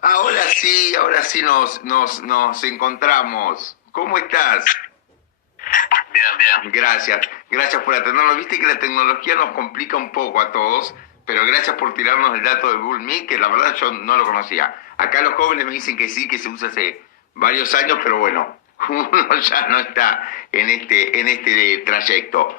Ahora sí nos encontramos. ¿Cómo estás? Bien, bien. Gracias por atendernos. Viste que la tecnología nos complica un poco a todos, pero gracias por tirarnos el dato de Google Meet, que la verdad yo no lo conocía. Acá los jóvenes me dicen que sí, que se usa hace varios años, pero bueno, uno ya no está en este trayecto.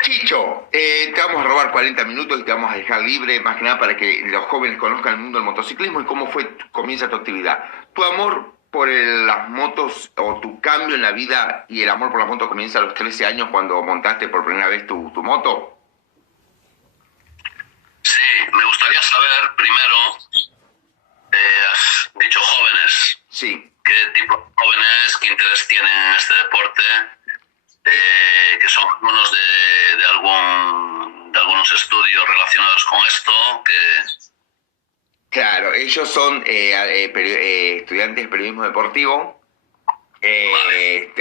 Chicho, te vamos a robar 40 minutos y te vamos a dejar libre, más que nada para que los jóvenes conozcan el mundo del motociclismo y cómo comienza tu actividad. Tu amor por las motos o tu cambio en la vida y el amor por las motos comienza a los 13 años cuando montaste por primera vez tu moto. Sí, me gustaría saber primero, has dicho jóvenes, Sí, qué tipo de jóvenes, qué interés tienen en este deporte, que son algunos de algunos estudios relacionados con esto, claro, ellos son estudiantes de periodismo deportivo. vale,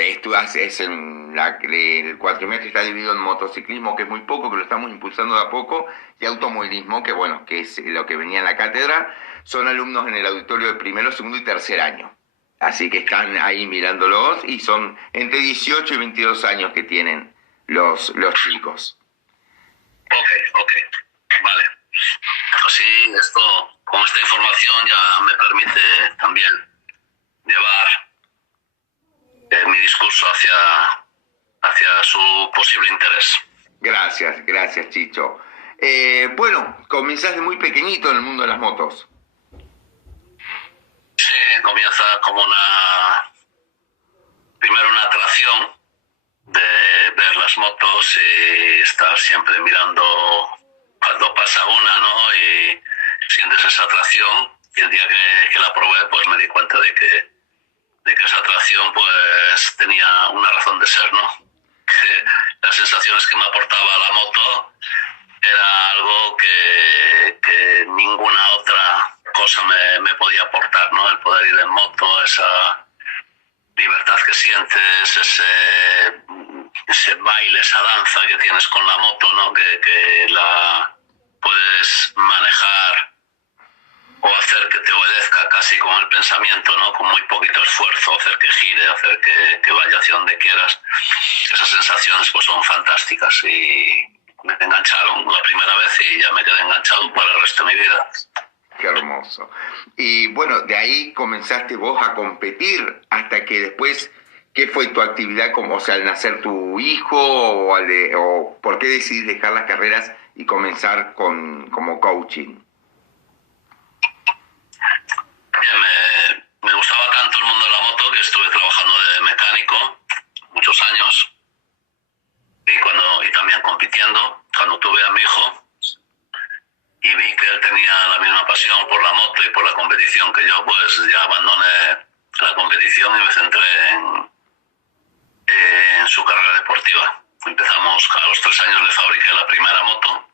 El cuatrimestre está dividido en motociclismo, que es muy poco, que lo estamos impulsando de a poco, y automovilismo, que bueno, que es lo que venía en la cátedra. Son alumnos en el auditorio de primero, segundo y tercer año. Así que están ahí mirándolos y son entre 18 y 22 años que tienen los chicos. ok, vale. Así, con esta información ya me permite también llevar mi discurso hacia su posible interés. Gracias, Chicho. Bueno, comenzás de muy pequeñito en el mundo de las motos. Sí, comienza como primero una atracción de ver las motos y estar siempre mirando cuando pasa una, ¿no? Y sientes esa atracción y el día que la probé pues me di cuenta de que esa atracción pues tenía una razón de ser, ¿no? Que las sensaciones que me aportaba la moto era algo que ninguna otra cosa me podía aportar, ¿no? El poder ir en moto, esa libertad que sientes, ese baile, esa danza que tienes con la moto, ¿no? Que la puedes manejar o hacer que te obedezca casi con el pensamiento, ¿no? Con muy poquito esfuerzo, hacer que gire, hacer que vaya hacia donde quieras. Esas sensaciones pues son fantásticas y me engancharon la primera vez y ya me quedé enganchado para el resto de mi vida. Qué hermoso. Y bueno, de ahí comenzaste vos a competir hasta que después, ¿qué fue tu actividad como, o sea, al nacer tu hijo o por qué decidís dejar las carreras y comenzar como coaching? Bien, me gustaba tanto el mundo de la moto que estuve trabajando de mecánico muchos años y también compitiendo. Cuando tuve a mi hijo y vi que él tenía la misma pasión por la moto y por la competición que yo, pues ya abandoné la competición y me centré en su carrera deportiva. Empezamos, a los 3 años le fabriqué la primera moto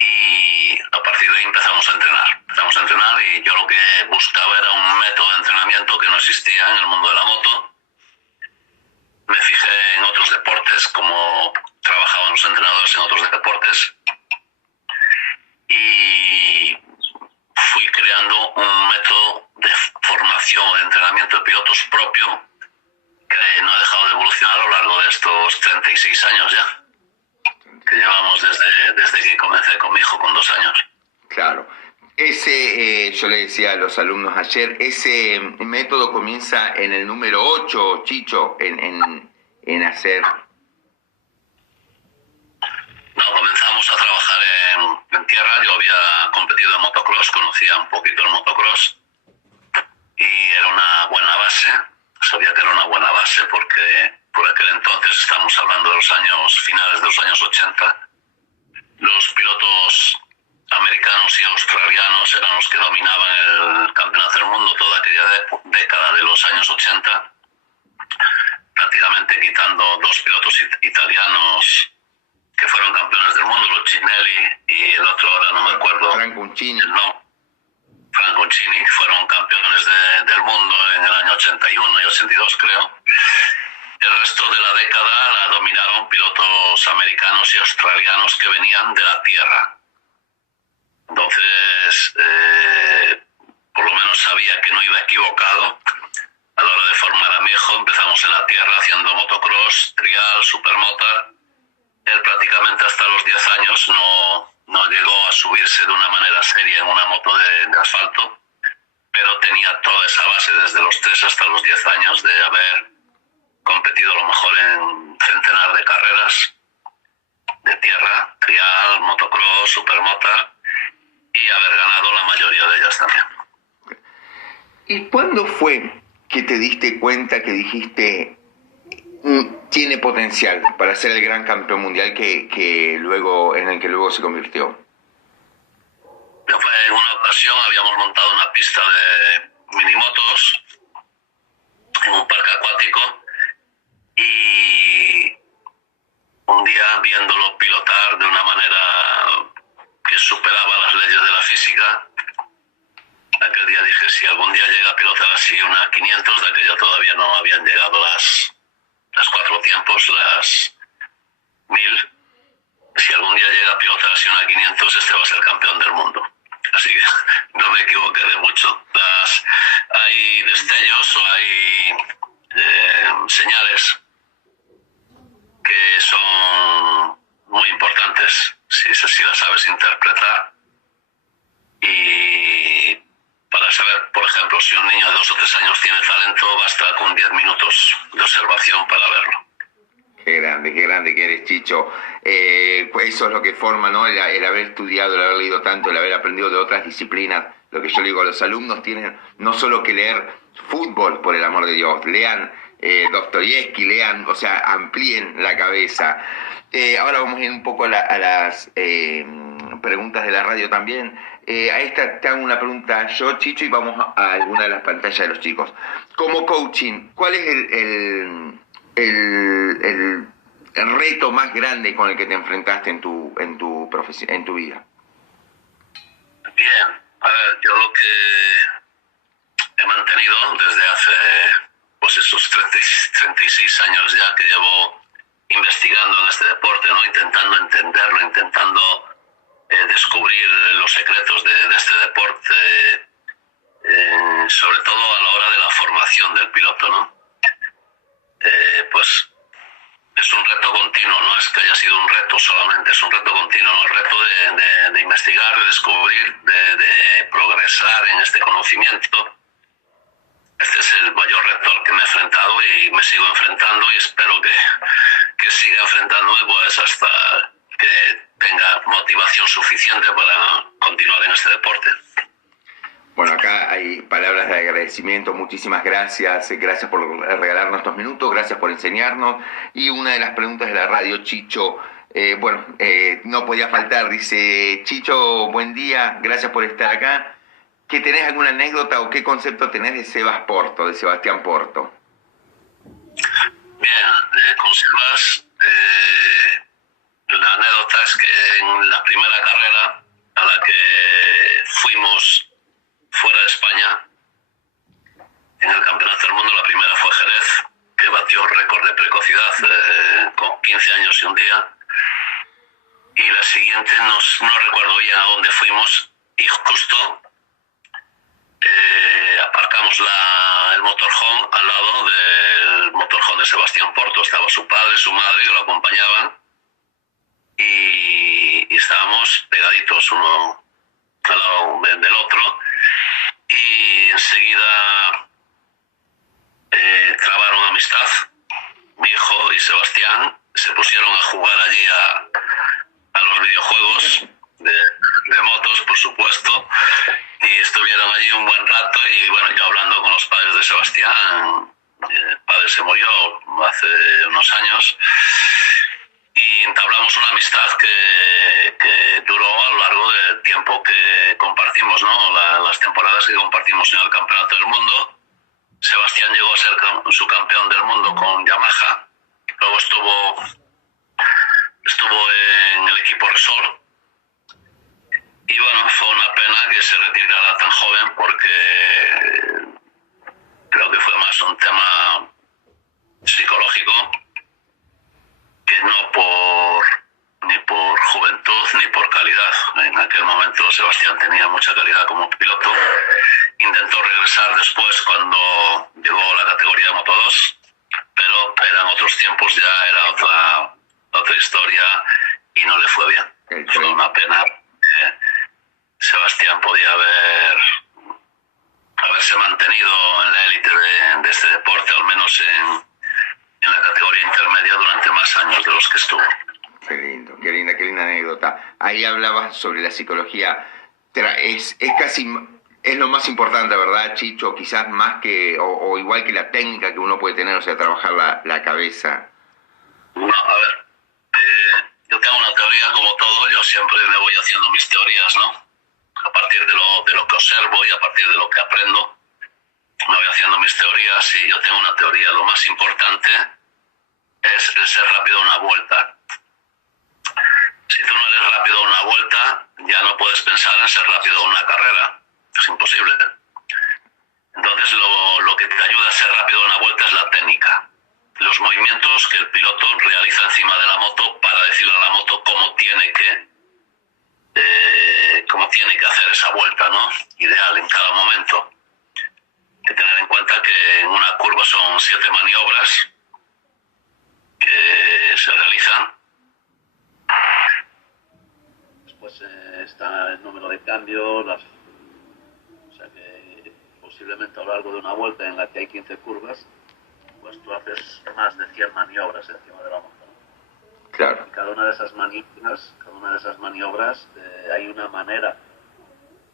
y a partir de ahí empezamos a entrenar. Empezamos a entrenar y yo lo que buscaba era un método de entrenamiento que no existía en el mundo de la moto. Me fijé en otros deportes, como trabajaban los entrenadores en otros deportes, y fui creando un método de formación, de entrenamiento de pilotos propio, que no ha dejado de evolucionar a lo largo de estos 36 años ya, que llevamos desde que comencé con mi hijo, con 2 años. Claro. Yo le decía a los alumnos ayer, ese método comienza en el número 8, Chicho, en hacer. No, comenzamos a trabajar en tierra. Yo había competido en motocross, conocía un poquito el motocross y era una buena base. Sabía que era una buena base porque por aquel entonces, estamos hablando de los años finales de los años 80, los pilotos americanos y australianos eran los que dominaban el campeonato del mundo toda aquella década de los años 80, prácticamente quitando 2 pilotos italianos que fueron campeones del mundo, los Cinelli y el otro, ahora no me acuerdo. Franco Uncini. No, Franco Uncini, fueron campeones del mundo en el año 81 y 82, creo. El resto de la década la dominaron pilotos americanos y australianos que venían de la tierra. Entonces, subirse de una manera seria en una moto de asfalto, pero tenía toda esa base desde los 3 hasta los 10 años de haber competido a lo mejor en centenar de carreras de tierra, trial, motocross, supermota, y haber ganado la mayoría de ellas también. ¿Y cuándo fue que te diste cuenta que dijiste tiene potencial para ser el gran campeón mundial en el que luego se convirtió? Fue en una ocasión, habíamos montado una pista de minimotos en un parque acuático y un día viéndolo pilotar de una manera que superaba las leyes de la física, aquel día dije, si algún día llega a pilotar así una 500, de aquella todavía no habían llegado las 4 tiempos, las 1000, si algún día llega a pilotar así una 500, este va a ser campeón del mundo. Así que no me equivoqué de mucho. Hay destellos o hay señales que son muy importantes si las sabes interpretar, y para saber, por ejemplo, si un niño de 2 o 3 años tiene talento, basta con 10 minutos de observación para verlo. Qué grande que eres, Chicho. Pues eso es lo que forma, ¿no? El haber estudiado, el haber leído tanto, el haber aprendido de otras disciplinas. Lo que yo le digo a los alumnos, tienen no solo que leer fútbol, por el amor de Dios, lean Dostoyevsky, lean, o sea, amplíen la cabeza. Ahora vamos a ir un poco a las preguntas de la radio también. A esta te hago una pregunta yo, Chicho, y vamos a alguna de las pantallas de los chicos. Como coaching, ¿cuál es el reto más grande con el que te enfrentaste en tu profesión, en tu vida? Bien, a ver, yo lo que he mantenido desde hace pues esos 36 años ya que llevo investigando en este deporte, ¿no? Intentando entenderlo, intentando descubrir los secretos de este deporte, sobre todo a la hora de la formación del piloto, ¿no? Pues es un reto continuo, no es que haya sido un reto solamente, es un reto continuo, ¿no? El reto de investigar, de descubrir, de progresar en este conocimiento. Este es el mayor reto al que me he enfrentado y me sigo enfrentando, y espero que siga enfrentándome pues hasta que tenga motivación suficiente para continuar en este deporte. Bueno, acá hay palabras de agradecimiento, muchísimas gracias, gracias por regalarnos estos minutos, gracias por enseñarnos. Y una de las preguntas de la radio, Chicho, no podía faltar, dice, Chicho, buen día, gracias por estar acá. ¿Que tenés alguna anécdota o qué concepto tenés de Sebastián Porto? Bien, con Sebas, la anécdota es que en la primera carrera a la que fuimos fuera de España, en el Campeonato del Mundo, la primera fue Jerez, que batió récord de precocidad con 15 años y un día, y la siguiente no recuerdo bien a dónde fuimos, y justo aparcamos el motorhome al lado del motorhome de Sebastián Porto. Estaba su padre, su madre, que lo acompañaban, y estábamos pegaditos uno al lado del otro, y enseguida trabaron amistad. Mi hijo y Sebastián se pusieron a jugar allí a los videojuegos de motos, por supuesto, y estuvieron allí un buen rato. Y bueno, yo hablando con los padres de Sebastián, el padre se murió hace unos años, y entablamos una amistad que duró a lo largo del tiempo que compartimos, ¿no? Las temporadas que compartimos en el Campeonato del Mundo. Sebastián llegó a ser su campeón del mundo con Yamaha, luego estuvo en el equipo Resol, y bueno, fue una pena que se retirara tan joven, porque creo que fue más un tema psicológico que no ni por juventud ni por calidad. En aquel momento Sebastián tenía mucha calidad como piloto. Intentó regresar después cuando llegó la categoría Moto 2, pero eran otros tiempos ya, era otra historia y no le fue bien. Fue una pena. Sebastián podía haberse mantenido en la élite de este deporte, al menos en la categoría intermedia, durante más años de los que estuvo. Qué lindo, qué linda anécdota. Ahí hablabas sobre la psicología. Es lo más importante, ¿verdad, Chicho? Quizás más que, o igual que la técnica que uno puede tener, o sea, trabajar la cabeza. No, a ver, yo tengo una teoría como todo, yo siempre me voy haciendo mis teorías, ¿no? A partir de lo que observo y a partir de lo que aprendo, me voy haciendo mis teorías y yo tengo una teoría. Lo más importante es el ser rápido a una vuelta. Si tú no eres rápido a una vuelta, ya no puedes pensar en ser rápido a una carrera. Es imposible. Entonces, lo que te ayuda a ser rápido a una vuelta es la técnica. Los movimientos que el piloto realiza encima de la moto para decirle a la moto cómo tiene que hacer esa vuelta, ¿no? Ideal en cada momento. Hay que tener en cuenta que en una curva son 7 maniobras que se realizan. Después está el número de cambios, o sea que posiblemente a lo largo de una vuelta en la que hay 15 curvas, pues tú haces más de 100 maniobras encima de la moto, ¿no? Claro. Y cada una de esas maniobras hay una manera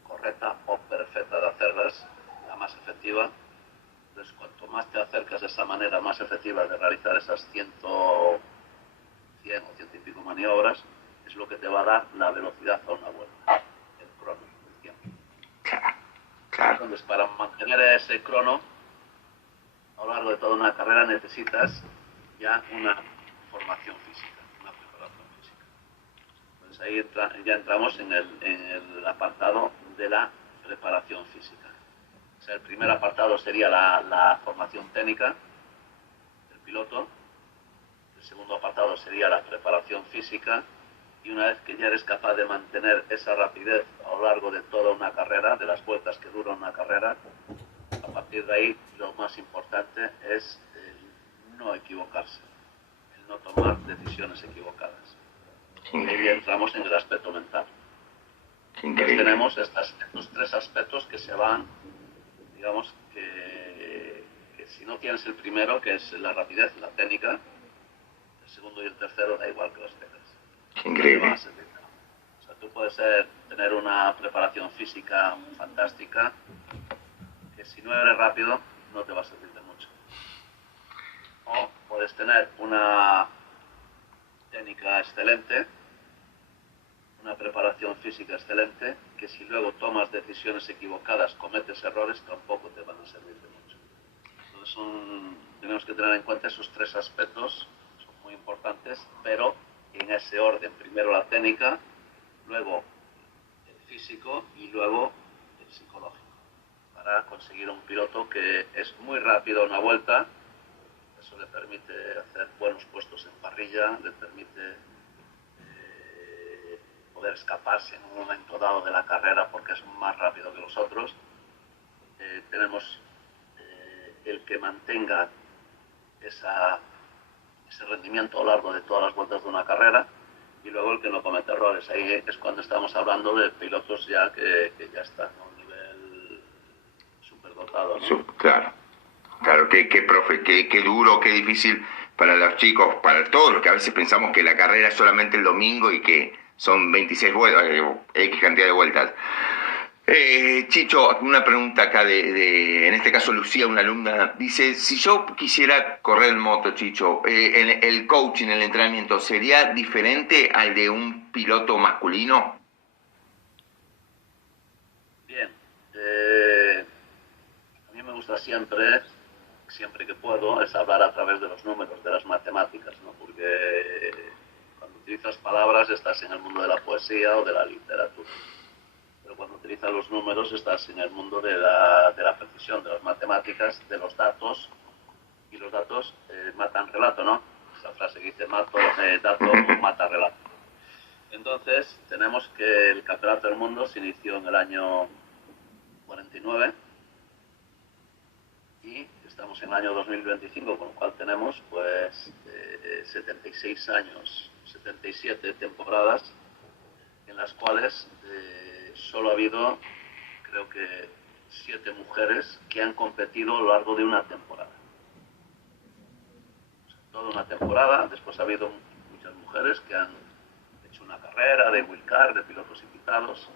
correcta o perfecta de hacerlas, la más efectiva. Entonces, cuanto más te acercas a esa manera más efectiva de realizar esas 100 o 100 y pico maniobras, es lo que te va a dar la velocidad a una vuelta, el crono, el tiempo. Claro. Entonces, para mantener ese crono a lo largo de toda una carrera necesitas ya una formación física, una preparación física. Entonces ahí ya entramos en el apartado de la preparación física. O sea, el primer apartado sería la formación técnica del piloto. El segundo apartado sería la preparación física. Y una vez que ya eres capaz de mantener esa rapidez a lo largo de toda una carrera, de las vueltas que dura una carrera, a partir de ahí lo más importante es el no equivocarse, el no tomar decisiones equivocadas. Y ahí entramos en el aspecto mental. Entonces tenemos estos 3 aspectos que se van, digamos, que si no tienes el primero, que es la rapidez, la técnica, el segundo y el tercero da igual que los tengas. Increíble. O sea, tú puedes tener una preparación física fantástica, que si no eres rápido no te va a servir de mucho. O puedes tener una técnica excelente, una preparación física excelente, que si luego tomas decisiones equivocadas, cometes errores, tampoco te van a servir de mucho. Entonces tenemos que tener en cuenta esos 3 aspectos, son muy importantes, pero en ese orden: primero la técnica, luego el físico y luego el psicológico, para conseguir un piloto que es muy rápido a una vuelta. Eso le permite hacer buenos puestos en parrilla, le permite poder escaparse en un momento dado de la carrera porque es más rápido que los otros. Tenemos el que mantenga ese rendimiento a lo largo de todas las vueltas de una carrera, y luego el que no comete errores. Ahí es cuando estamos hablando de pilotos ya que ya están a un nivel superdotado, ¿no? Claro, qué duro, qué difícil para los chicos, para todos los que a veces pensamos que la carrera es solamente el domingo y que son 26 vueltas, X cantidad de vueltas. Chicho, una pregunta acá en este caso Lucía, una alumna, dice: si yo quisiera correr en moto, Chicho, el coaching, el entrenamiento, ¿sería diferente al de un piloto masculino? Bien, a mí me gusta siempre que puedo, es hablar a través de los números, de las matemáticas, ¿no? Porque cuando utilizas palabras estás en el mundo de la poesía o de la literatura. Pero cuando utilizas los números estás en el mundo de la precisión, de las matemáticas, de los datos, y los datos matan relato, ¿no? Esa frase que dice dato mata relato. Entonces tenemos que el Campeonato del Mundo se inició en el año 49 y estamos en el año 2025, con lo cual tenemos pues 76 años, 77 temporadas en las cuales solo ha habido, creo que, 7 mujeres que han competido a lo largo de una temporada. O sea, toda una temporada. Después ha habido muchas mujeres que han hecho una carrera de wildcard, de pilotos invitados,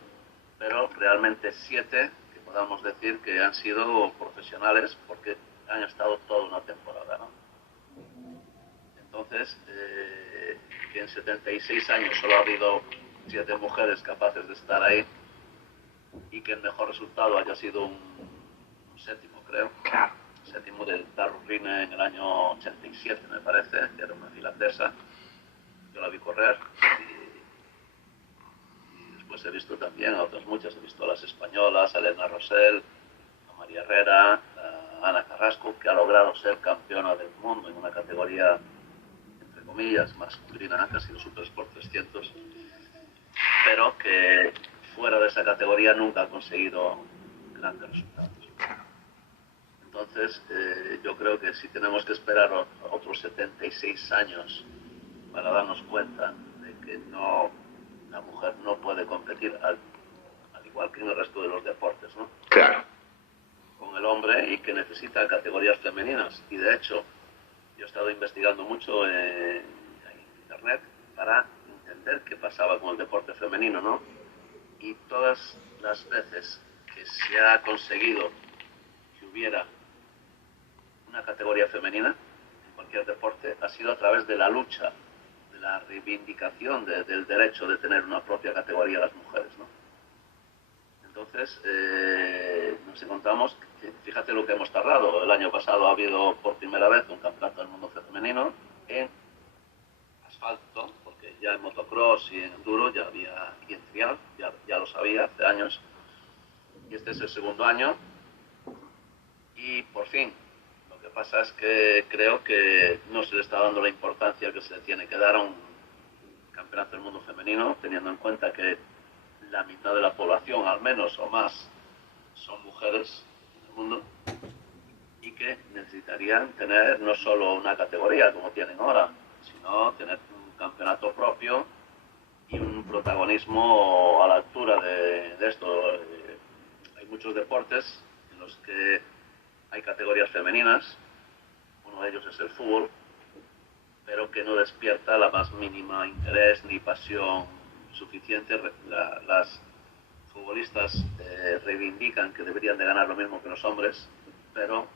pero realmente 7 que podamos decir que han sido profesionales porque han estado toda una temporada, ¿no? Entonces, que en 76 años solo ha habido 7 mujeres capaces de estar ahí y que el mejor resultado haya sido un séptimo, creo. Claro. Séptimo del Darrurine en el año 87, me parece, que era una finlandesa. Yo la vi correr y después he visto también a otras muchas. He visto a las españolas, a Elena Rosell, a María Herrera, a Ana Carrasco, que ha logrado ser campeona del mundo en una categoría, entre comillas, masculina, que ha sido Super Sport 300, pero que fuera de esa categoría nunca ha conseguido grandes resultados. Entonces, yo creo que si tenemos que esperar otros 76 años para darnos cuenta de que la mujer no puede competir al igual que en el resto de los deportes, ¿no? Claro. Con el hombre, y que necesita categorías femeninas. Y de hecho, yo he estado investigando mucho en internet para entender qué pasaba con el deporte femenino, ¿no? Y todas las veces que se ha conseguido que hubiera una categoría femenina en cualquier deporte ha sido a través de la lucha, de la reivindicación del derecho de tener una propia categoría las mujeres, ¿no? Entonces, nos encontramos, fíjate lo que hemos tardado. El año pasado ha habido por primera vez un campeonato del mundo femenino en asfalto, porque ya en motocross y en enduro ya había, y en trial, ya lo sabía hace años. Y este es el segundo año. Y por fin, lo que pasa es que creo que no se le está dando la importancia que se le tiene que dar a un campeonato del mundo femenino, teniendo en cuenta que la mitad de la población, al menos o más, son mujeres en el mundo, y que necesitarían tener no solo una categoría como tienen ahora, sino tener un campeonato propio y un protagonismo a la altura de esto. Hay muchos deportes en los que hay categorías femeninas, uno de ellos es el fútbol, pero que no despierta la más mínima interés ni pasión suficiente. Las futbolistas reivindican que deberían de ganar lo mismo que los hombres, pero,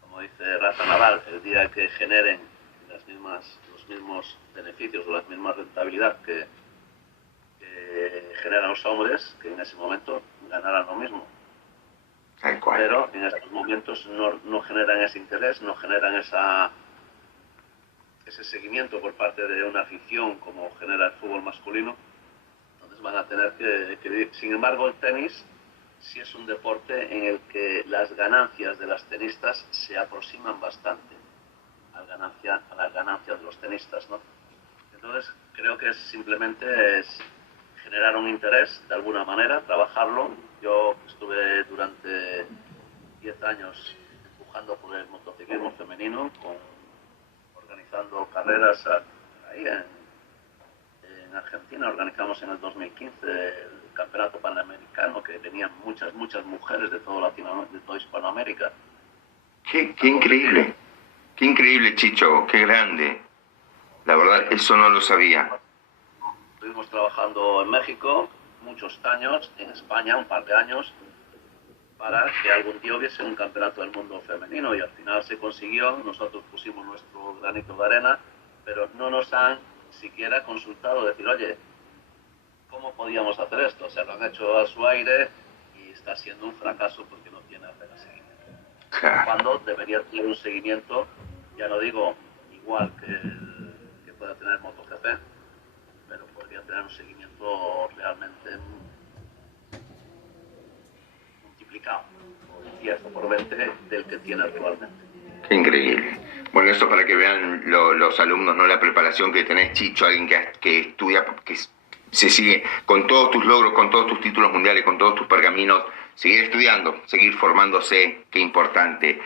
como dice Rafa Nadal, el día que generen los mismos beneficios o la misma rentabilidad que generan los hombres, que en ese momento ganarán lo mismo. Pero en estos momentos no generan ese interés, no generan ese seguimiento por parte de una afición como genera el fútbol masculino. Entonces van a tener que vivir. Sin embargo, el tenis sí es un deporte en el que las ganancias de las tenistas se aproximan bastante a las ganancias de los tenistas, ¿no? Entonces creo que simplemente es generar un interés de alguna manera, trabajarlo. Yo estuve durante 10 años empujando por el motociclismo femenino, organizando carreras ahí en Argentina. Organizamos en el 2015 el campeonato panamericano, que venían muchas mujeres de toda Hispanoamérica. Qué increíble, qué increíble, Chicho, qué grande. La verdad, eso no lo sabía. Estuvimos trabajando en México muchos años, en España un par de años, para que algún día hubiese un campeonato del mundo femenino, y al final se consiguió. Nosotros pusimos nuestro granito de arena, pero no nos han siquiera consultado, decir, oye, ¿cómo podíamos hacer esto? O sea, lo han hecho a su aire y está siendo un fracaso porque no tiene apenas seguimiento. Cuando debería tener un seguimiento, ya no digo igual que pueda tener MotoGP, pero podría tener un seguimiento realmente multiplicado por 10 o por 20 del que tiene actualmente. Qué increíble. Bueno, eso para que vean los alumnos, ¿no? La preparación que tenés, Chicho, alguien que estudia, que se sigue con todos tus logros, con todos tus títulos mundiales, con todos tus pergaminos, seguir estudiando, seguir formándose, qué importante.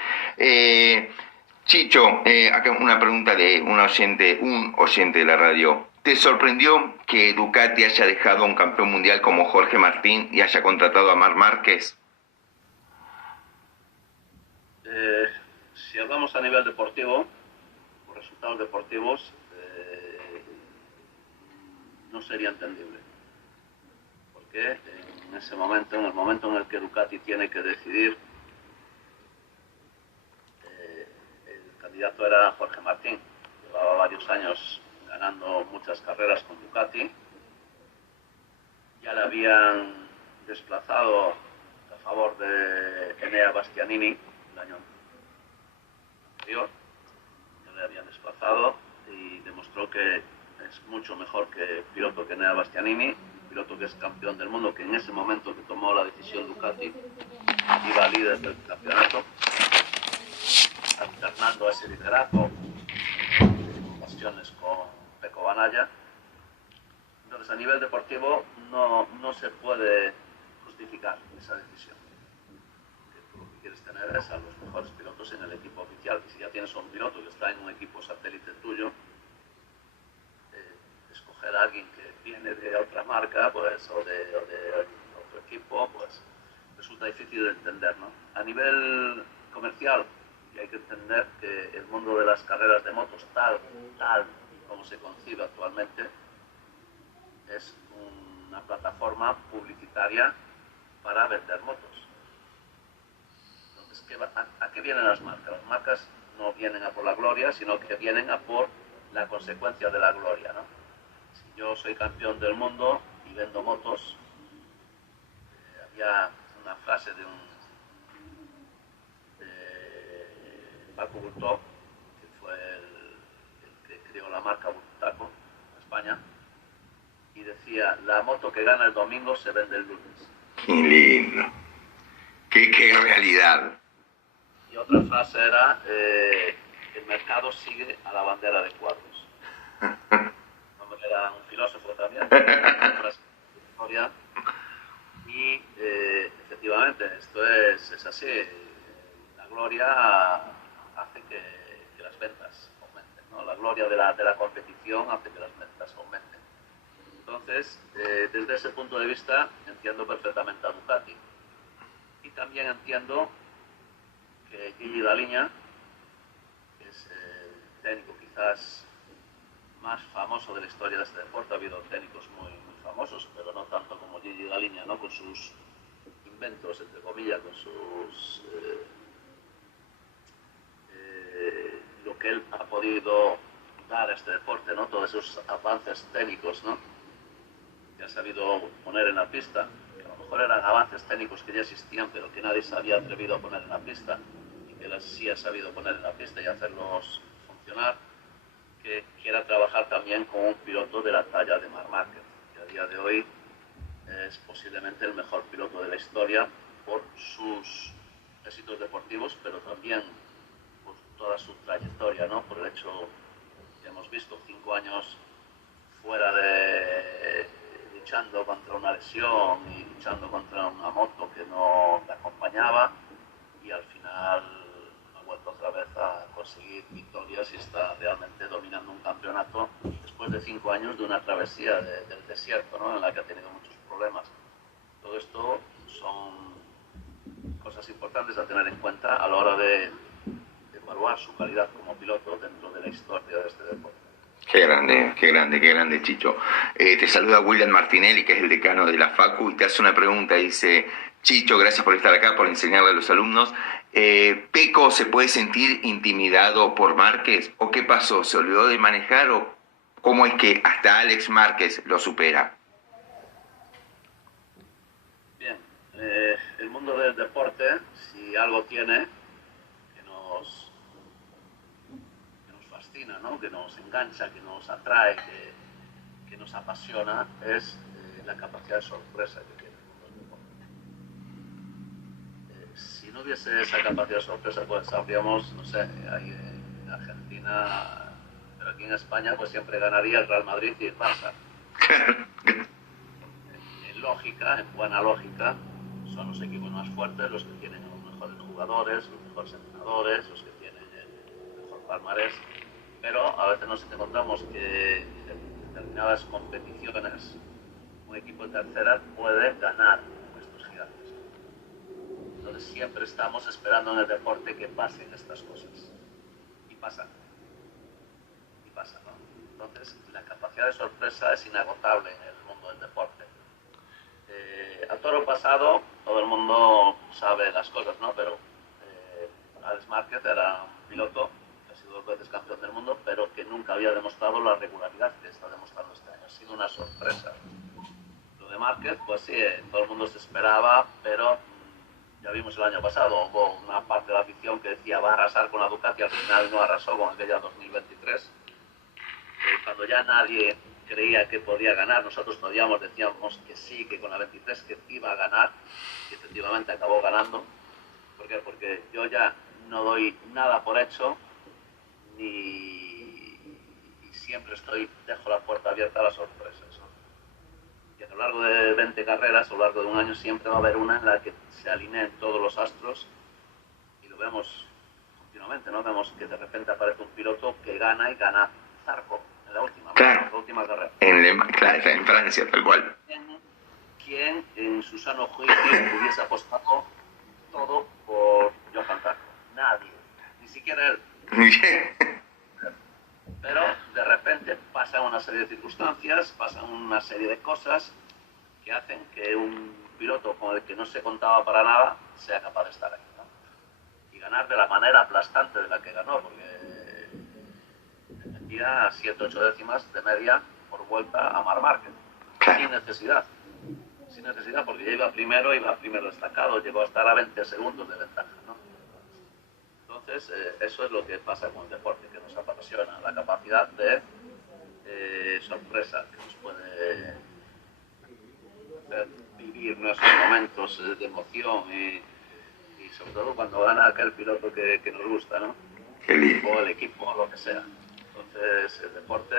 Chicho, acá una pregunta de un oyente de la radio. ¿Te sorprendió que Ducati haya dejado a un campeón mundial como Jorge Martín y haya contratado a Marc Márquez? Si hablamos a nivel deportivo, por resultados deportivos, no sería entendible. Porque en ese momento, en el momento en el que Ducati tiene que decidir, el candidato era Jorge Martín. Llevaba varios años ganando muchas carreras con Ducati. Ya le habían desplazado a favor de Enea Bastianini el año anterior. Ya le habían desplazado y demostró que es mucho mejor que piloto que Enea Bastianini, piloto que es campeón del mundo, que en ese momento que tomó la decisión Ducati iba líder del campeonato, alternando ese liderato en ocasiones con Pecco Bagnaia. Entonces, a nivel deportivo no se puede justificar esa decisión. Tú lo que quieres tener es a los mejores pilotos en el equipo oficial. Y si ya tienes a un piloto que está en un equipo satélite tuyo, escoger a alguien que viene de otra marca, pues, o de otro equipo, pues resulta difícil de entender, ¿no? A nivel comercial, y hay que entender que el mundo de las carreras de motos, tal como se concibe actualmente, es una plataforma publicitaria para vender motos. Entonces, ¿a qué vienen las marcas? Las marcas no vienen a por la gloria, sino que vienen a por la consecuencia de la gloria, ¿no? Si yo soy campeón del mundo y vendo motos, había una frase de Paco Bultó, que fue el que creó la marca Bultaco en España, y decía: la moto que gana el domingo se vende el lunes. Qué lindo. Qué realidad. Y otra frase era: el mercado sigue a la bandera de cuadros. Era un filósofo también, historia, y efectivamente esto es así. La gloria hace que las ventas aumenten, ¿no? La gloria de la competición hace que las ventas aumenten. Entonces, desde ese punto de vista, entiendo perfectamente a Ducati. Y también entiendo que Gigi Dall'Igna, que es el técnico quizás más famoso de la historia de este deporte, ha habido técnicos muy famosos, pero no tanto como Gigi Dall'Igna, ¿no? Con sus inventos, entre comillas, con sus lo que él ha podido dar a este deporte, ¿no? Todos esos avances técnicos, ¿no? Que ha sabido poner en la pista, que a lo mejor eran avances técnicos que ya existían, pero que nadie se había atrevido a poner en la pista, y que él sí ha sabido poner en la pista y hacerlos funcionar. Que quiera trabajar también con un piloto de la talla de Marc Márquez, que a día de hoy es posiblemente el mejor piloto de la historia por sus éxitos deportivos, pero también por toda su trayectoria, ¿no? Por el hecho que hemos visto 5 años fuera de luchando contra una lesión y luchando contra una moto que no le acompañaba, y al final ha vuelto otra vez a conseguir victorias y está realmente dominando un campeonato después de 5 años de una travesía del desierto, ¿no? En la que ha tenido muchos problemas. Todo esto son cosas importantes a tener en cuenta a la hora de evaluar su calidad como piloto dentro de la historia de este deporte. Qué grande, Chicho. Te saluda William Martinelli, que es el decano de la Facu, y te hace una pregunta. Dice: Chicho, gracias por estar acá, por enseñarle a los alumnos. ¿Pecco se puede sentir intimidado por Márquez? ¿O qué pasó? ¿Se olvidó de manejar? ¿O cómo es que hasta Alex Márquez lo supera? Bien, el mundo del deporte, si algo tiene que nos fascina, ¿no? Que nos engancha, que nos atrae, que nos apasiona, es la capacidad de sorpresa que tiene el mundo del deporte. Si no hubiese esa capacidad de sorpresa, pues habríamos, no sé, ahí en Argentina, pero aquí en España, pues siempre ganaría el Real Madrid y el Barça. En lógica, en buena lógica, son los equipos más fuertes los que tienen los mejores jugadores, los mejores entrenadores, los que tienen el mejor palmarés. Pero a veces nos encontramos que determinadas competiciones un equipo de tercera puede ganar con estos gigantes. Entonces siempre estamos esperando en el deporte que pasen estas cosas. Y pasan. Y pasan, ¿no? Entonces la capacidad de sorpresa es inagotable en el mundo del deporte. Al toro pasado todo el mundo sabe las cosas, ¿no? Pero Alex Márquez era un piloto que ha sido 2 veces campeón del mundo, pero que nunca había demostrado la regularidad que está demostrando este año. Ha sido una sorpresa. Lo de Márquez, pues sí, todo el mundo se esperaba, pero ya vimos el año pasado, hubo una parte de la afición que decía va a arrasar con la Ducati, al final no arrasó con aquella 2023. Cuando ya nadie creía que podía ganar, nosotros todavía decíamos que sí, que con la 23 que iba a ganar, y efectivamente acabó ganando. ¿Por qué? Porque yo ya no doy nada por hecho, y siempre dejo la puerta abierta a las sorpresas, ¿no? Y a lo largo de 20 carreras, a lo largo de un año, siempre va a haber una en la que se alineen todos los astros, y lo vemos continuamente, ¿no? Vemos que de repente aparece un piloto que gana, y gana Zarco en la última, claro, en la última carrera. Claro, en Francia, tal cual. ¿Quién en su sano juicio hubiese apostado todo por Johan Zarco? Nadie, ni siquiera él. Pero de repente pasan una serie de circunstancias, pasan una serie de cosas que hacen que un piloto con el que no se contaba para nada sea capaz de estar ahí, ¿no? Y ganar de la manera aplastante de la que ganó, porque metía 7-8 décimas de media por vuelta a Marc Márquez, sin necesidad, porque ya iba primero destacado, llegó a estar a 20 segundos de ventaja, ¿no? Entonces, eso es lo que pasa con el deporte, que nos apasiona, la capacidad de sorpresa que nos puede hacer vivir nuestros momentos de emoción, y sobre todo cuando gana aquel piloto que nos gusta, ¿no? O el equipo, o lo que sea. Entonces, el deporte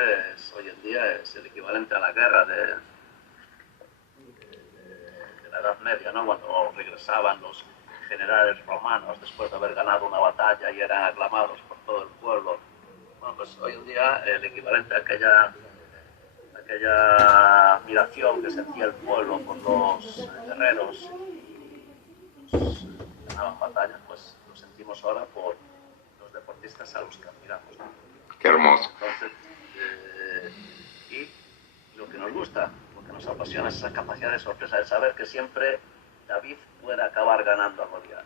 hoy en día es el equivalente a la guerra de la Edad Media, ¿no? Cuando regresaban los generales romanos después de haber ganado una batalla y eran aclamados por todo el pueblo. Bueno, pues hoy en día el equivalente a aquella admiración que sentía el pueblo por los guerreros que ganaban batallas, pues lo sentimos ahora por los deportistas a los que admiramos, ¿no? Qué hermoso. Entonces, y lo que nos gusta, lo que nos apasiona, es esa capacidad de sorpresa, de saber que siempre David puede acabar ganando a Goliat.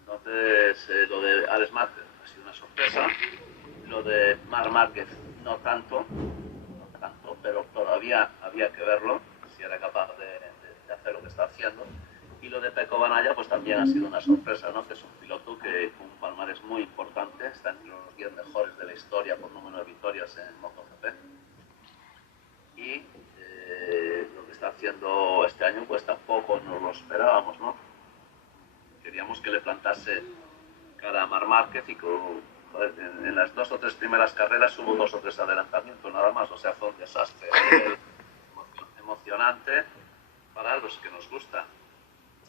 Entonces, lo de Alex Márquez ha sido una sorpresa, lo de Marc Márquez no tanto, pero todavía había que verlo, si era capaz de hacer lo que está haciendo. Y lo de Pecco Bagnaia pues también ha sido una sorpresa, ¿no? Que es un piloto que con un palmarés muy importante, está entre los 10 mejores de la historia por número de victorias en MotoGP. Y lo que está haciendo este año pues tampoco nos lo esperábamos, ¿no? Queríamos que le plantase cara a Marc Márquez, y en las 2 o 3 primeras carreras hubo 2 o 3 adelantamientos nada más, o sea, fue un desastre emocionante para los que nos gusta.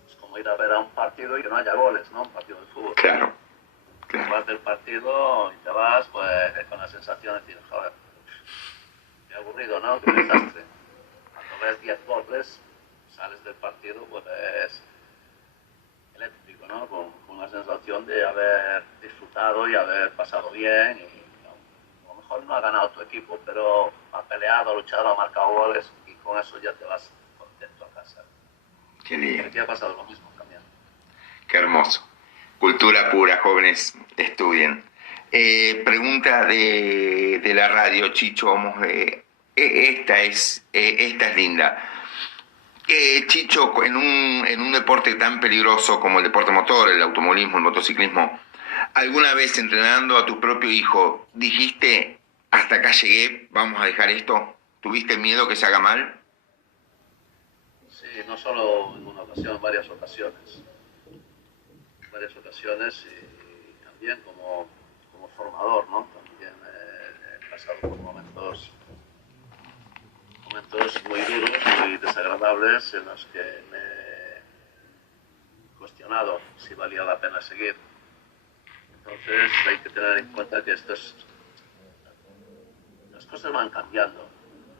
Es como ir a ver a un partido y que no haya goles, ¿no? Un partido de fútbol. Claro. Vas del partido y te vas pues con la sensación de decir, joder, qué aburrido, ¿no? Qué desastre. Cuando ves 10 goles, sales del partido, pues es eléctrico, ¿no? Con la sensación de haber disfrutado y haber pasado bien, y a lo mejor no ha ganado tu equipo, pero ha peleado, ha luchado, ha marcado goles, y con eso ya te vas contento a casa. Qué lindo. Aquí ha pasado lo mismo también. Qué hermoso. Cultura pura, jóvenes, estudien. Pregunta de la radio, Chicho, vamos, esta es linda. Chicho, en un deporte tan peligroso como el deporte motor, el automovilismo, el motociclismo, ¿alguna vez entrenando a tu propio hijo dijiste, hasta acá llegué, vamos a dejar esto? ¿Tuviste miedo que se haga mal? Sí, no solo en una ocasión, varias ocasiones. Y también como formador, ¿no? También he pasado por momentos muy duros, muy desagradables, en los que me he cuestionado si valía la pena seguir. Entonces hay que tener en cuenta que las cosas van cambiando.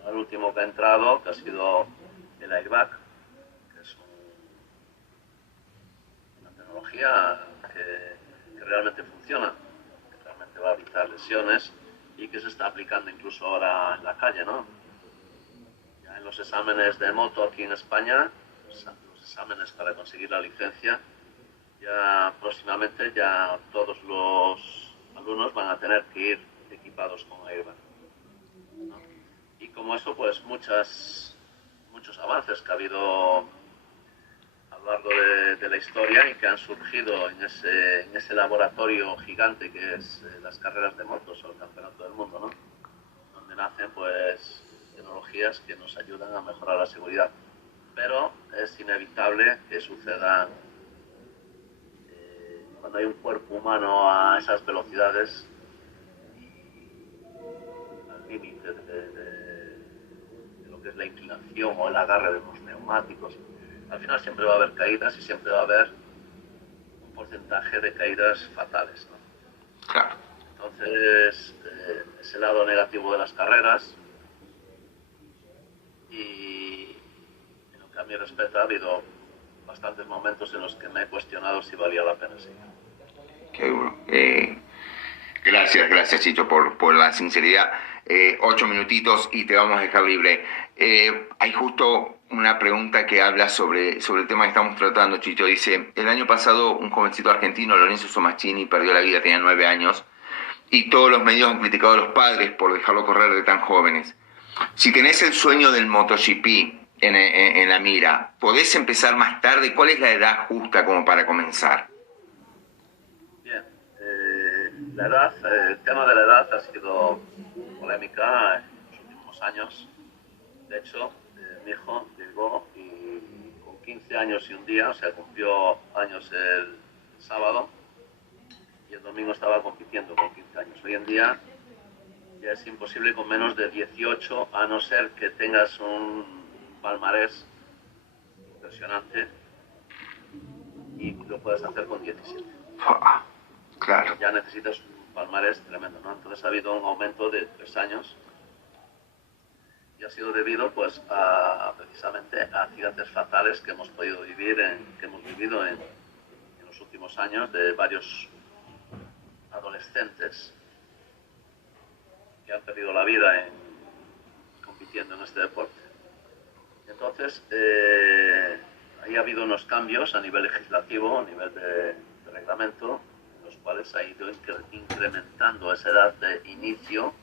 El último que ha entrado, que ha sido el airbag, que es una tecnología que realmente funciona, que realmente va a evitar lesiones y que se está aplicando incluso ahora en la calle, ¿no? Ya en los exámenes de moto aquí en España, los exámenes para conseguir la licencia, ya próximamente ya todos los alumnos van a tener que ir equipados con airbag, ¿no? Y como eso, pues muchos avances que ha habido a lo largo de la historia y que han surgido en ese laboratorio gigante que es las carreras de motos o el campeonato del mundo, ¿no? Donde nacen pues tecnologías que nos ayudan a mejorar la seguridad. Pero es inevitable que sucedan cuando hay un cuerpo humano a esas velocidades y al límite de lo que es la inclinación o el agarre de los neumáticos. Al final siempre va a haber caídas y siempre va a haber un porcentaje de caídas fatales, ¿no? Claro. Entonces, ese lado negativo de las carreras, y en lo que a mí respecta ha habido bastantes momentos en los que me he cuestionado si valía la pena seguir. Qué duro. Gracias Chicho por la sinceridad. 8 minutitos y te vamos a dejar libre. Hay justo una pregunta que habla sobre el tema que estamos tratando, Chicho. Dice, el año pasado un jovencito argentino, Lorenzo Somaschini, perdió la vida, tenía 9 años, y todos los medios han criticado a los padres por dejarlo correr de tan jóvenes. Si tenés el sueño del MotoGP en la mira, ¿podés empezar más tarde? ¿Cuál es la edad justa como para comenzar? Bien, la edad, el tema de la edad ha sido polémica en los últimos años. De hecho, mi hijo llegó y con 15 años y un día, o sea, cumplió años el sábado y el domingo estaba compitiendo con 15 años. Hoy en día ya es imposible con menos de 18, a no ser que tengas un palmarés impresionante y lo puedes hacer con 17. Claro. Ya necesitas un palmarés tremendo, ¿no? Entonces ha habido un aumento de 3 años y ha sido debido pues precisamente a accidentes fatales que hemos podido vivido en los últimos años de varios adolescentes que han perdido la vida compitiendo en este deporte. Entonces, ahí ha habido unos cambios a nivel legislativo, a nivel de reglamento, los cuales ha ido incrementando esa edad de inicio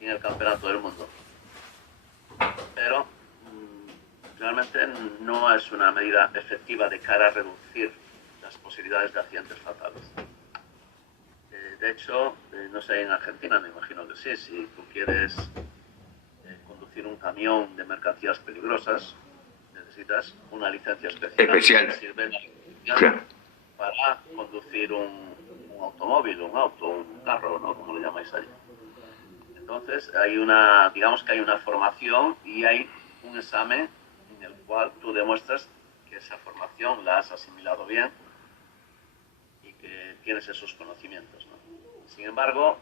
en el campeonato del mundo. Pero realmente no es una medida efectiva de cara a reducir las posibilidades de accidentes fatales. De hecho, no sé, en Argentina me imagino que sí, si tú quieres conducir un camión de mercancías peligrosas, necesitas una licencia especial. Que sirve la licencia Claro. para conducir un automóvil, un auto, un carro, ¿no? Como le llamáis allí. Entonces, digamos que hay una formación y hay un examen en el cual tú demuestras que esa formación la has asimilado bien y que tienes esos conocimientos, ¿no? Sin embargo,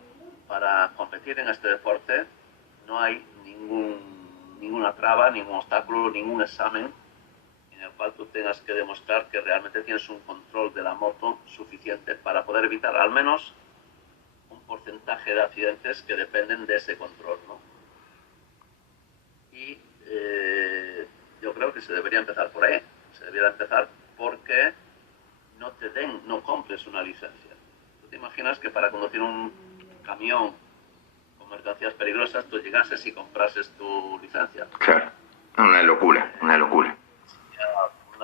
para competir en este deporte no hay ninguna traba, ningún obstáculo, ningún examen en el cual tú tengas que demostrar que realmente tienes un control de la moto suficiente para poder evitar al menos un porcentaje de accidentes que dependen de ese control, ¿no? Y yo creo que se debería empezar por ahí. Se debería empezar porque no compres una licencia. ¿Tú te imaginas que para conducir un camión con mercancías peligrosas tú llegases y comprases tu licencia? Claro. Una locura. Una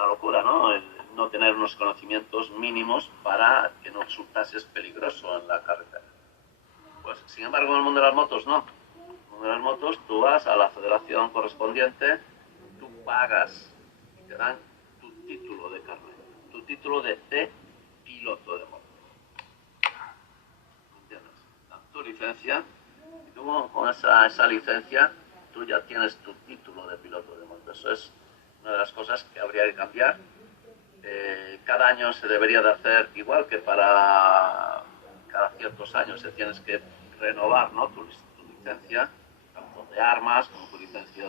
locura, ¿no? El no tener unos conocimientos mínimos para que no resultases peligroso en la carretera. Pues, sin embargo, en el mundo de las motos no. En el mundo de las motos tú vas a la federación correspondiente, tú pagas y te dan tu título de carnet, tu título de piloto de moto. ¿Me entiendes? Dan tu licencia y tú con esa licencia tú ya tienes tu título de piloto de moto. Eso es una de las cosas que habría que cambiar. Cada año se debería de hacer igual que cada ciertos años se tienes que renovar, ¿no? tu licencia, tanto de armas, con licencia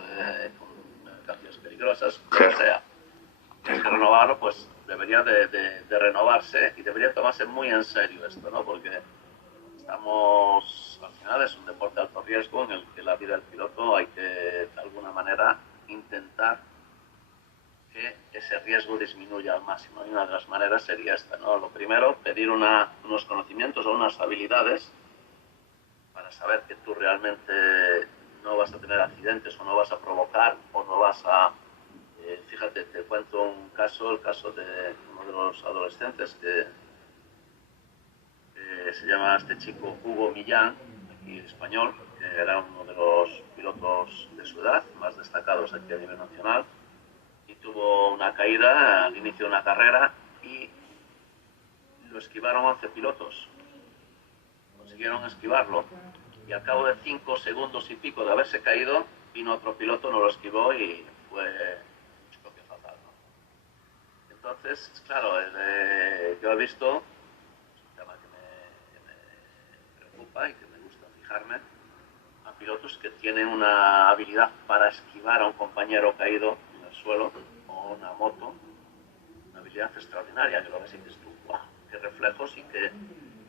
con mercancías peligrosas, lo que sea. Tienes que renovarlo, pues debería de renovarse y debería tomarse muy en serio esto, ¿no? Porque al final es un deporte de alto riesgo en el que la vida del piloto hay que, de alguna manera, intentar que ese riesgo disminuya al máximo. Y una de las maneras sería esta, ¿no? Lo primero, pedir unos conocimientos o unas habilidades para saber que tú realmente no vas a tener accidentes o no vas a provocar o no vas a... fíjate, te cuento un caso, el caso de uno de los adolescentes que se llama este chico Hugo Millán, aquí español, que era uno de los pilotos de su edad más destacados aquí a nivel nacional, y tuvo una caída al inicio de una carrera y lo esquivaron 11 pilotos. Consiguieron esquivarlo y al cabo de 5 segundos y pico de haberse caído, vino otro piloto, no lo esquivó y fue un choque fatal, ¿no? Entonces, claro, yo he visto, es un tema que me preocupa y que me gusta fijarme, a pilotos que tienen una habilidad para esquivar a un compañero caído en el suelo o una moto, una habilidad extraordinaria, que lo ves y dices tú, ¡guau! ¡Qué reflejos y qué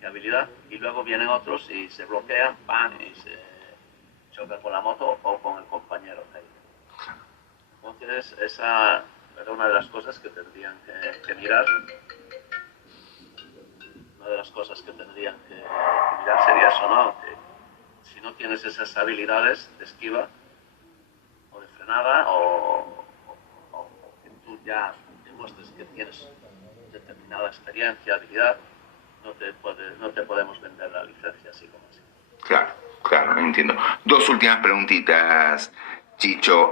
habilidad! Y luego vienen otros y se bloquean, ¡pam! Y se chocan con la moto o con el compañero caído. Entonces, esa era una de las cosas que tendrían que mirar. Una de las cosas que tendrían que mirar sería eso, ¿no? Que si no tienes esas habilidades de esquiva o de frenada o que tú ya demuestres que tienes determinada experiencia, habilidad, no te podemos vender la licencia así como así. Claro, claro, entiendo. Dos últimas preguntitas, Chicho.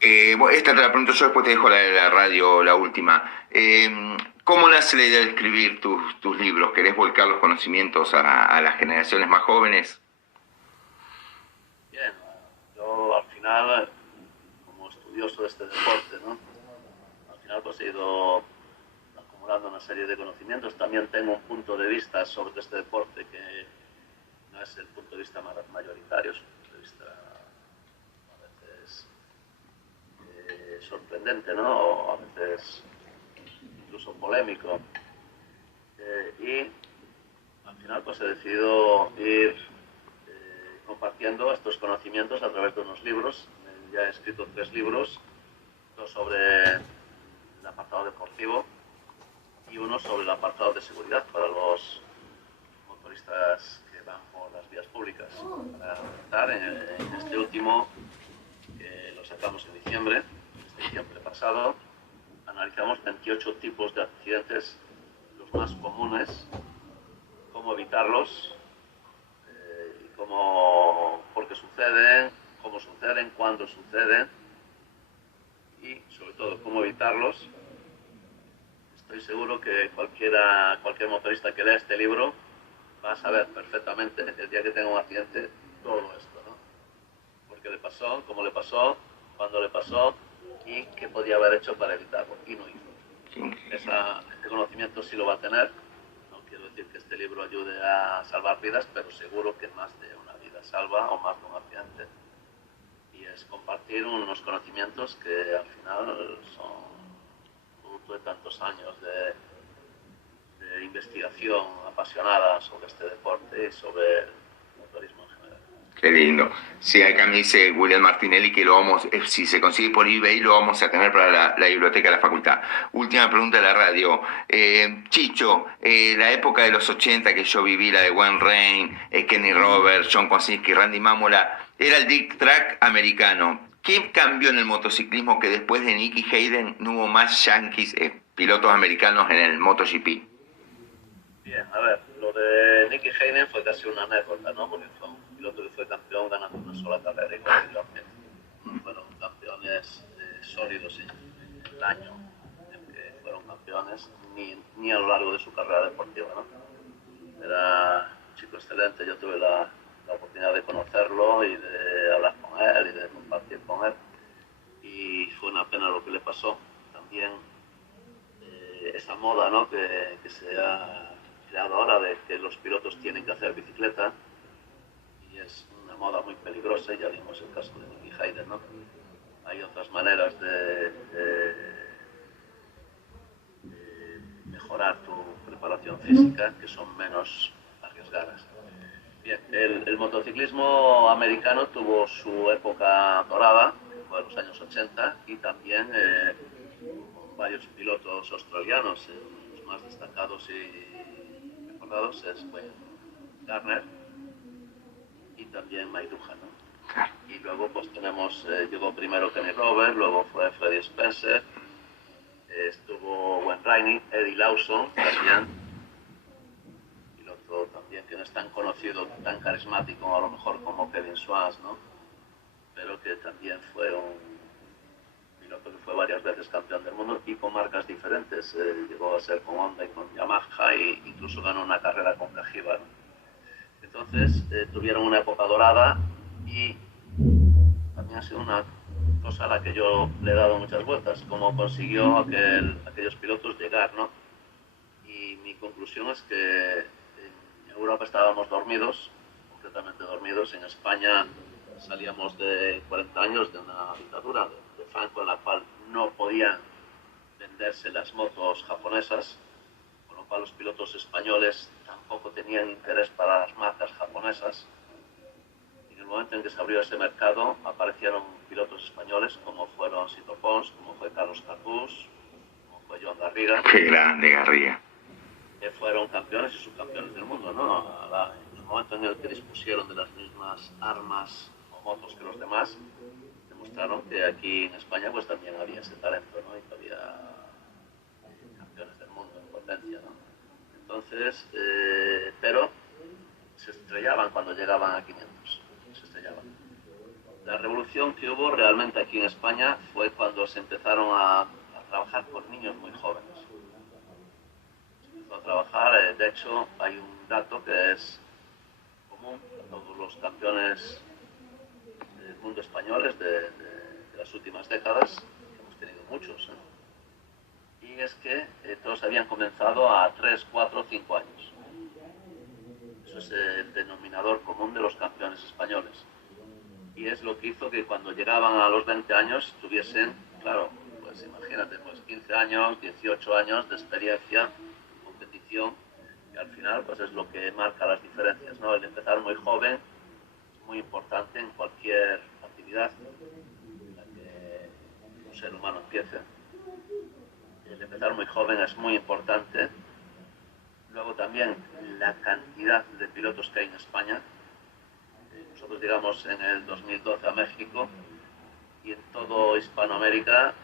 Bueno, esta te la pregunto yo, después te dejo la de la radio, la última. ¿Cómo nace la idea de escribir tus libros? ¿Querés volcar los conocimientos a las generaciones más jóvenes? Bien, yo al final, como estudioso de este deporte, ¿no? Al final pues he ido acumulando una serie de conocimientos. También tengo un punto de vista sobre este deporte que no es el punto de vista mayoritario, es un punto de vista a veces sorprendente, ¿no? O a veces incluso polémico. Y al final pues he decidido ir compartiendo estos conocimientos a través de unos libros. Ya he escrito 3 libros, 2 sobre el apartado deportivo y uno sobre el apartado de seguridad para los motoristas que van por las vías públicas. Para empezar, en este último, que lo sacamos en diciembre pasado, analizamos 28 tipos de accidentes, los más comunes, cómo evitarlos, por qué suceden, cómo suceden, cuándo suceden y sobre todo cómo evitarlos. Estoy seguro que cualquier motorista que lea este libro va a saber perfectamente el día que tenga un accidente todo esto, ¿no? Por qué le pasó, cómo le pasó, cuándo le pasó y qué podía haber hecho para evitarlo y no hizo. Ese conocimiento sí lo va a tener. No quiero decir que este libro ayude a salvar vidas, pero seguro que más de una vida salva o más de un accidente. Y es compartir unos conocimientos que al final son producto de tantos años de investigación apasionada sobre este deporte y sobre el motorismo en general. Qué lindo. Sí, acá me dice William Martinelli que si se consigue por eBay, lo vamos a tener para la biblioteca de la facultad. Última pregunta de la radio. Chicho, la época de los 80 que yo viví, la de Wayne Rain, Kenny Roberts, John Kosinski, Randy Mamola, era el dirt track americano. ¿Qué cambió en el motociclismo que después de Nicky Hayden no hubo más yankees, pilotos americanos en el MotoGP? Bien, a ver, lo de Nicky Hayden fue casi una anécdota, ¿no? Porque fue un piloto que fue campeón ganando una sola carrera, igual que Jorge. No fueron campeones sólidos en el año en que fueron campeones, ni a lo largo de su carrera deportiva, ¿no? Era un chico excelente, yo tuve la oportunidad de conocerlo y de hablar con él y de compartir con él. Y fue una pena lo que le pasó. También esa moda, ¿no? que se ha creado ahora de que los pilotos tienen que hacer bicicleta y es una moda muy peligrosa, y ya vimos el caso de Nicky Hayden, ¿no? Hay otras maneras de mejorar tu preparación física que son menos arriesgadas. Bien, el motociclismo americano tuvo su época dorada, que fue en los años 80, y también varios pilotos australianos. Los más destacados y recordados es Wayne Gardner y también Mike Duhan, ¿no? Y luego pues tenemos, llegó primero Kenny Roberts, luego fue Freddie Spencer, estuvo Wayne Rainey, Eddie Lawson también, piloto también que no es tan conocido, tan carismático a lo mejor como Kevin Swans, ¿no? Pero que también fue un piloto que fue varias veces campeón del mundo y con marcas diferentes. Llegó a ser con Honda y con Yamaha, e incluso ganó una carrera con Cagiba, ¿no? Entonces tuvieron una época dorada, y también ha sido una cosa a la que yo le he dado muchas vueltas, cómo consiguió aquellos pilotos llegar, ¿no? Y mi conclusión es que en Europa estábamos dormidos, completamente dormidos. En España salíamos de 40 años de una dictadura de Franco, en la cual no podían venderse las motos japonesas, con lo cual los pilotos españoles tampoco tenían interés para las marcas japonesas. Y en el momento en que se abrió ese mercado, aparecieron pilotos españoles como fueron Sito Pons, como fue Carlos Carbús, como fue Joan Garriga. Qué grande Garriga. Que fueron campeones y subcampeones del mundo, ¿no? En el momento en el que dispusieron de las mismas armas o motos que los demás, demostraron que aquí en España pues también había ese talento, ¿no? Y que había campeones del mundo en potencia, ¿no? Entonces, pero se estrellaban cuando llegaban a 500, se estrellaban. La revolución que hubo realmente aquí en España fue cuando se empezaron a trabajar con niños muy jóvenes. A trabajar, de hecho hay un dato que es común a todos los campeones del mundo españoles de las últimas décadas, que hemos tenido muchos, y es que todos habían comenzado a 3, 4, 5 años. Eso es el denominador común de los campeones españoles, y es lo que hizo que cuando llegaban a los 20 años tuviesen, claro, pues imagínate, pues 15 años, 18 años de experiencia, competición, y al final pues es lo que marca las diferencias, ¿no? El empezar muy joven es muy importante en cualquier actividad en la que un ser humano empiece. El empezar muy joven es muy importante. Luego también la cantidad de pilotos que hay en España. Nosotros llegamos en el 2012 a México, y en todo Hispanoamérica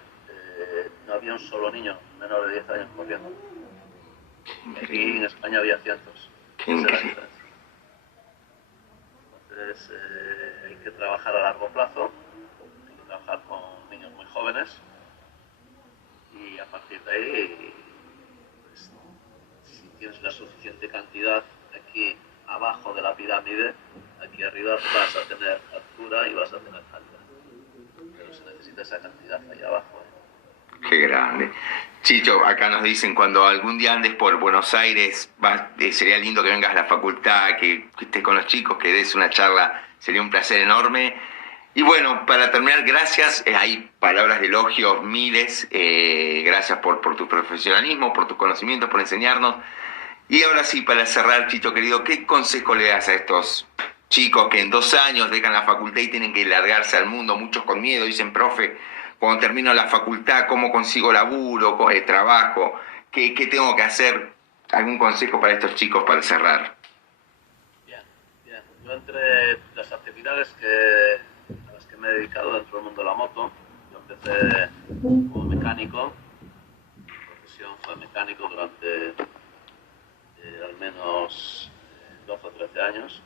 no había un solo niño menor de 10 años corriendo. Aquí en España había cientos. Esa es la diferencia. Entonces hay que trabajar a largo plazo, hay que trabajar con niños muy jóvenes, y a partir de ahí, pues, si tienes la suficiente cantidad aquí abajo de la pirámide, aquí arriba vas a tener altura y vas a tener calidad. Pero se necesita esa cantidad ahí abajo. Qué grande. Chicho, acá nos dicen, cuando algún día andes por Buenos Aires, sería lindo que vengas a la facultad, que estés con los chicos, que des una charla, sería un placer enorme. Y bueno, para terminar, gracias, hay palabras de elogios, miles, gracias por tu profesionalismo, por tus conocimientos, por enseñarnos. Y ahora sí, para cerrar, Chicho querido, ¿qué consejo le das a estos chicos que en 2 años dejan la facultad y tienen que largarse al mundo? Muchos con miedo, dicen, profe, cuando termino la facultad, ¿cómo consigo laburo, trabajo? ¿Qué tengo que hacer? ¿Algún consejo para estos chicos para cerrar? Bien. Yo entre las actividades a las que me he dedicado dentro del mundo de la moto, yo empecé como mecánico. Mi profesión fue mecánico durante al menos 12 o 13 años.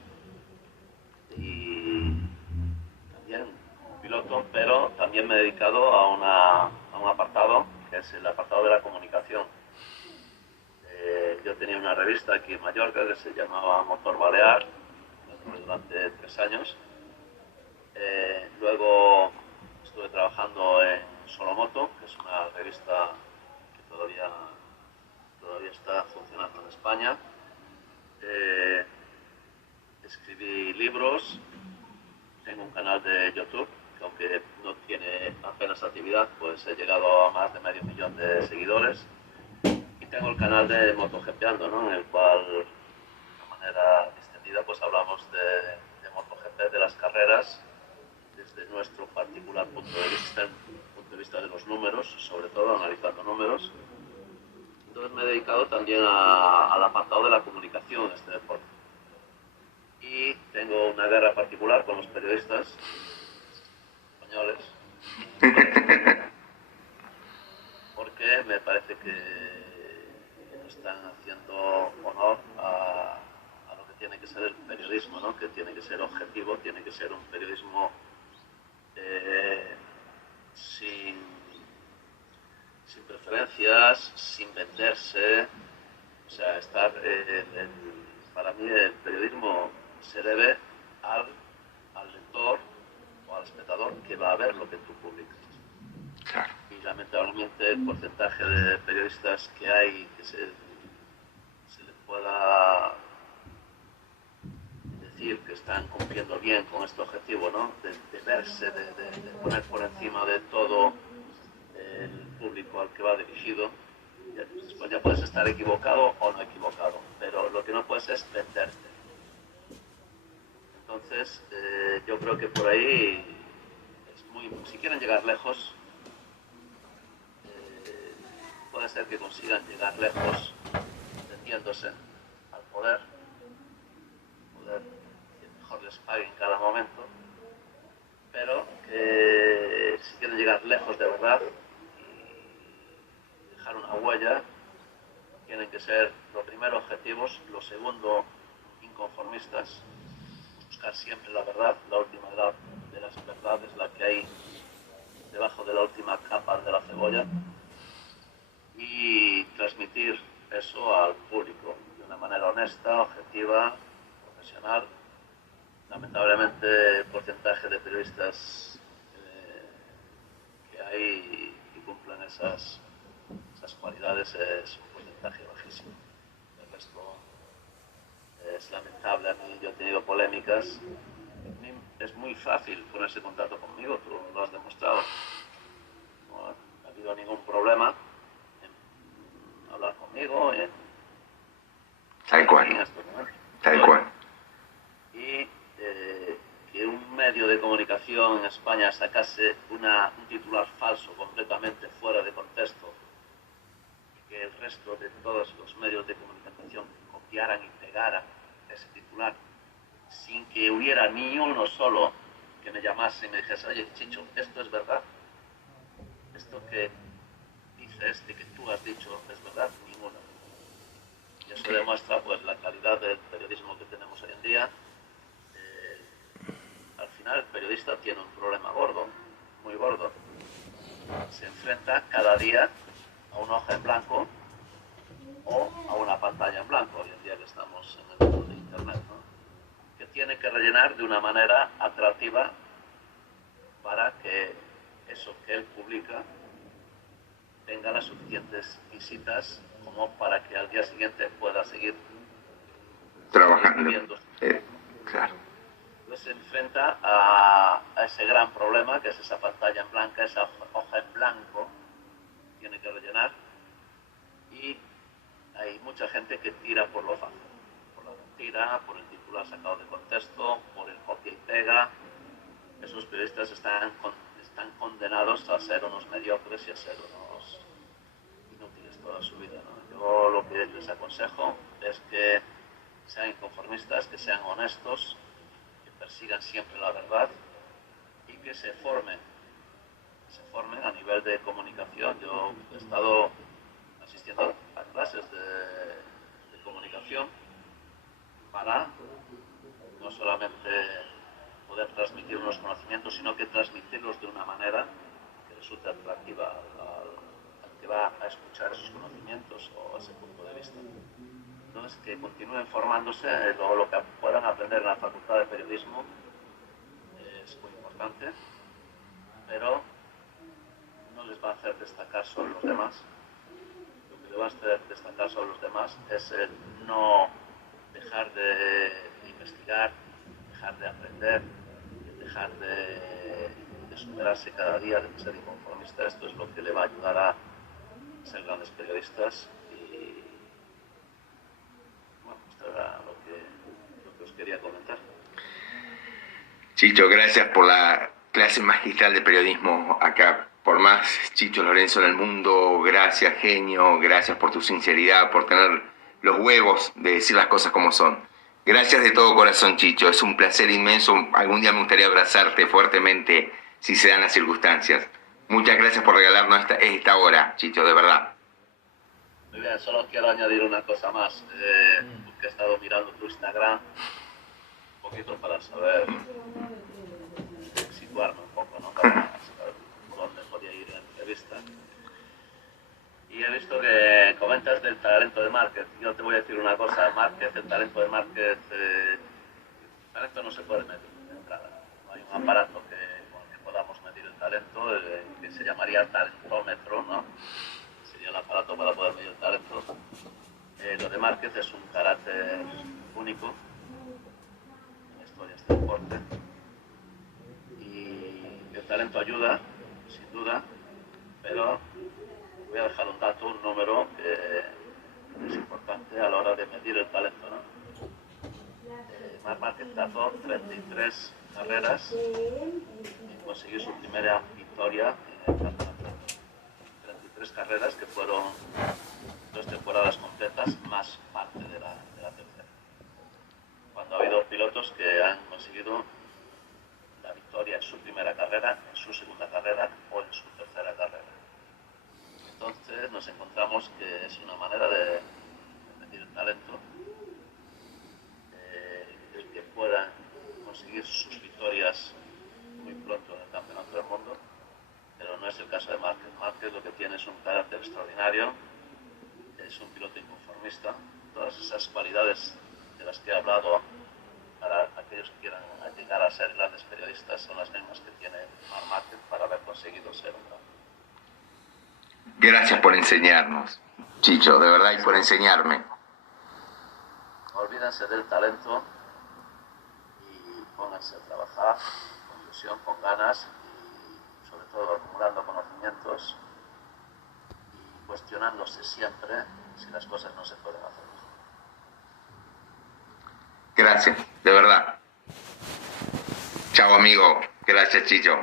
Y también piloto, pero también me he dedicado a un apartado, que es el apartado de la comunicación. Yo tenía una revista aquí en Mallorca que se llamaba Motor Balear, durante 3 años. Luego estuve trabajando en Solomoto, que es una revista que todavía está funcionando en España. Escribí libros, canal de YouTube, que aunque no tiene apenas actividad, pues he llegado a más de 500.000 de seguidores. Y tengo el canal de MotoGPando, ¿no? En el cual, de manera extendida, pues hablamos de MotoGP, de las carreras, desde nuestro particular punto de vista, el punto de vista de los números, sobre todo analizando números. Entonces me he dedicado también al apartado de la comunicación en este deporte. Y tengo una guerra particular con los periodistas españoles, porque me parece que no están haciendo honor a lo que tiene que ser el periodismo, ¿no? Que tiene que ser objetivo, tiene que ser un periodismo sin preferencias, sin venderse. O sea, para mí el periodismo se debe al lector o al espectador que va a ver lo que tú publicas. Claro. Y lamentablemente el porcentaje de periodistas que hay que se le pueda decir que están cumpliendo bien con este objetivo, ¿no? De verse, de poner por encima de todo el público al que va dirigido. Después ya puedes estar equivocado o no equivocado, pero lo que no puedes es venderte. Entonces, yo creo que por ahí si quieren llegar lejos, puede ser que consigan llegar lejos vendiéndose al poder que mejor les pague en cada momento, pero que si quieren llegar lejos de verdad y dejar una huella, tienen que ser lo primero objetivos, lo segundo inconformistas, buscar siempre la verdad, la última de las verdades, la que hay debajo de la última capa de la cebolla, y transmitir eso al público de una manera honesta, objetiva, profesional. Lamentablemente el porcentaje de periodistas que hay que cumplen esas cualidades es un porcentaje bajísimo. El resto es lamentable. A mí yo he tenido polémicas. Es muy fácil ponerse en contacto conmigo, tú lo has demostrado. No ha habido ningún problema en hablar conmigo. Tal cual. Tal cual. Y que un medio de comunicación en España sacase un titular falso completamente fuera de contexto, y que el resto de todos los medios de comunicación copiaran y pegaran ese titular sin que hubiera ni uno solo que me llamase y me dijese: oye, Chicho, esto es verdad, esto que dices, de que tú has dicho, es verdad. Ninguno. Y eso demuestra pues la calidad del periodismo que tenemos hoy en día. Al final el periodista tiene un problema gordo, muy gordo. Se enfrenta cada día a una hoja en blanco o a una pantalla en blanco, hoy en día que estamos en el mundo de internet, ¿no? Que tiene que rellenar de una manera atractiva para que eso que él publica tenga las suficientes visitas como para que al día siguiente pueda seguir trabajando. Claro. Entonces se enfrenta a ese gran problema que es esa pantalla en blanca, esa hoja en blanco, tiene que rellenar, y hay mucha gente que tira por lo fácil, por la mentira, por el titular sacado de contexto, por el copia y pega. Esos periodistas están condenados a ser unos mediocres y a ser unos inútiles toda su vida, ¿no? Yo lo que les aconsejo es que sean inconformistas, que sean honestos, que persigan siempre la verdad y que se formen a nivel de comunicación. Yo he estado asistiendo a clases de comunicación para no solamente poder transmitir unos conocimientos, sino que transmitirlos de una manera que resulte atractiva al que va a escuchar esos conocimientos o ese punto de vista. Entonces, que continúen formándose, lo que puedan aprender en la Facultad de Periodismo es muy importante, pero no les va a hacer destacar sobre los demás. Lo que les va a hacer destacar sobre los demás es el no dejar de investigar, dejar de aprender, dejar de superarse cada día, de ser inconformista. Esto es lo que le va a ayudar a ser grandes periodistas. Y bueno, esto era lo que os quería comentar. Chicho, gracias por la clase magistral de periodismo acá. Por más Chicho Lorenzo en el mundo, gracias, genio, gracias por tu sinceridad, por tener los huevos de decir las cosas como son. Gracias de todo corazón, Chicho, es un placer inmenso. Algún día me gustaría abrazarte fuertemente si se dan las circunstancias. Muchas gracias por regalarnos esta hora, Chicho, de verdad. Muy bien, solo quiero añadir una cosa más, porque he estado mirando tu Instagram un poquito para saber, situarme un poco, ¿no? Para saber dónde podía ir en entrevista. Y he visto que comentas del talento de Márquez. Yo te voy a decir una cosa, Márquez, el talento de Márquez, el talento no se puede medir de entrada. No hay un aparato con el que podamos medir el talento, que se llamaría talentómetro, ¿no? Sería el aparato para poder medir el talento. Lo de Márquez es un carácter único en la historia de este deporte. Y el talento ayuda, sin duda, pero voy a dejar un dato, un número que es importante a la hora de medir el talento, ¿no? Marc Márquez tardó 33 carreras en conseguir su primera victoria en el campeonato. 33 carreras que fueron 2 temporadas completas más parte de la tercera. Cuando ha habido pilotos que han conseguido la victoria en su primera carrera, en su segunda carrera o en su tercera carrera. Entonces nos encontramos que es una manera de medir el talento, el que puedan conseguir sus victorias muy pronto en el Campeonato del Mundo, pero no es el caso de Márquez. Márquez lo que tiene es un carácter extraordinario, es un piloto inconformista. Todas esas cualidades de las que he hablado para aquellos que quieran llegar a ser grandes periodistas son las mismas que tiene Marc Márquez para haber conseguido ser un gran. Gracias por enseñarnos, Chicho, de verdad, y por enseñarme. No olvídense del talento y pónganse a trabajar con ilusión, con ganas y sobre todo acumulando conocimientos y cuestionándose siempre si las cosas no se pueden hacer mejor. Gracias, de verdad. Chao, amigo. Gracias, Chicho.